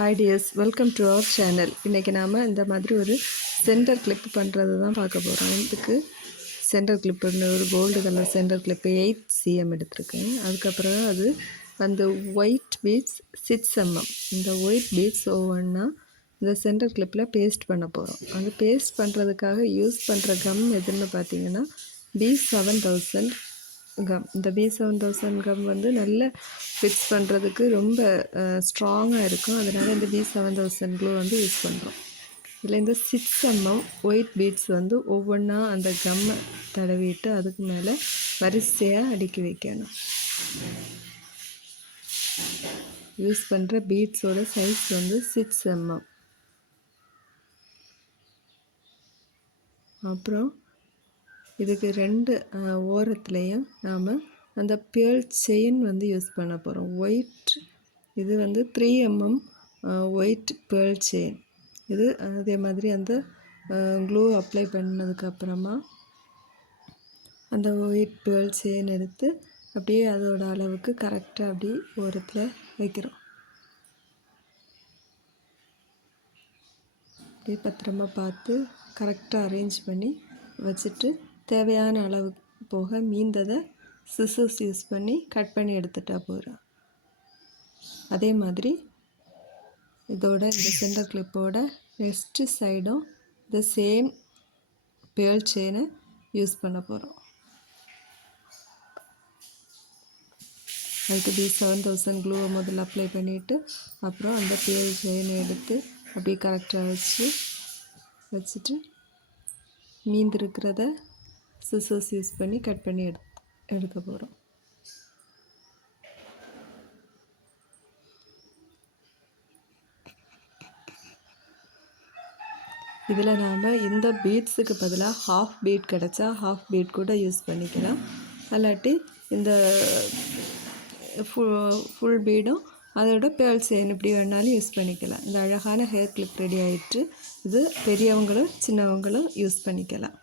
Hi dears, welcome to our channel. இன்றைக்கி நாம் இந்த மாதிரி ஒரு சென்டர் கிளிப் பண்ணுறது தான் பார்க்க போகிறோம். இதுக்கு சென்டர் கிளிப்புன்னு ஒரு gold colour centre clip 8 cm எடுத்துருக்கேன். அதுக்கப்புறம் அது அந்த ஒயிட் பீட்ஸ் 6 mm. இந்த ஒயிட் பீட்ஸ் ஒவ்வொன்றா இந்த சென்டர் கிளிப்பில் பேஸ்ட் பண்ண போகிறோம். அது பேஸ்ட் பண்ணுறதுக்காக யூஸ் பண்ணுற கம் எதுன்னு பார்த்தீங்கன்னா B7000 கம். இந்த B7000 கம் வந்து நல்ல ஃபிக்ஸ் பண்ணுறதுக்கு ரொம்ப ஸ்ட்ராங்காக இருக்கும். அதனால் இந்த B7000 க்ளூ வந்து யூஸ் பண்ணுறோம். இதில் இந்த 6 mm ஒயிட் பீட்ஸ் வந்து ஒவ்வொன்றா அந்த கம்மை தடவிட்டு அதுக்கு மேலே வரிசையாக அடுக்கி வைக்கணும். யூஸ் பண்ணுற பீட்ஸோட சைஸ் வந்து 6 mm. அப்புறம் இதுக்கு 2 ஓரத்துலேயும் நாம் அந்த பேர்ல் செயின் வந்து யூஸ் பண்ண போகிறோம். ஒயிட் இது வந்து 3 mm ஒயிட் பேர்ல் செயின். இது அதே மாதிரி அந்த க்ளூ அப்ளை பண்ணதுக்கப்புறமா அந்த ஒயிட் பேர்ல் செயின் எடுத்து அப்படியே அதோட அளவுக்கு கரெக்டாக அப்படி ஓரத்தில் வைக்கிறோம். அப்படியே பத்திரமா பார்த்து கரெக்டாக அரேஞ்ச் பண்ணி வச்சுட்டு தேவையான அளவு போக மீந்ததை சிசர்ஸ் யூஸ் பண்ணி கட் பண்ணி எடுத்துட்டா போகிறோம். அதே மாதிரி இதோட இந்த சென்டர் கிளிப்போட நெக்ஸ்ட்டு சைடும் இந்த சேம் பேர்ல் செயினை யூஸ் பண்ண போகிறோம். அதுக்கு B7000 க்ளூவை முதல்ல அப்ளை பண்ணிவிட்டு அப்புறம் அந்த பேர்ல் செயினை எடுத்து அப்படியே கரெக்டாக வச்சுட்டு மீந்திருக்கிறத சிசர்ஸ் யூஸ் பண்ணி கட் பண்ணி எடுக்க போகிறோம். இதில் நாம் இந்த பீட்ஸுக்கு பதிலாக ஹாஃப் பீட் கிடச்சா ஹாஃப் பீட் கூட யூஸ் பண்ணிக்கலாம். அல்லாட்டி இந்த ஃபுல் பீடும் அதோட பேர்ல் செயின் இப்படி வேணாலும் யூஸ் பண்ணிக்கலாம். இந்த அழகான ஹேர் கிளிப் ரெடி ஆகிட்டு இது பெரியவங்களும் சின்னவங்களும் யூஸ் பண்ணிக்கலாம்.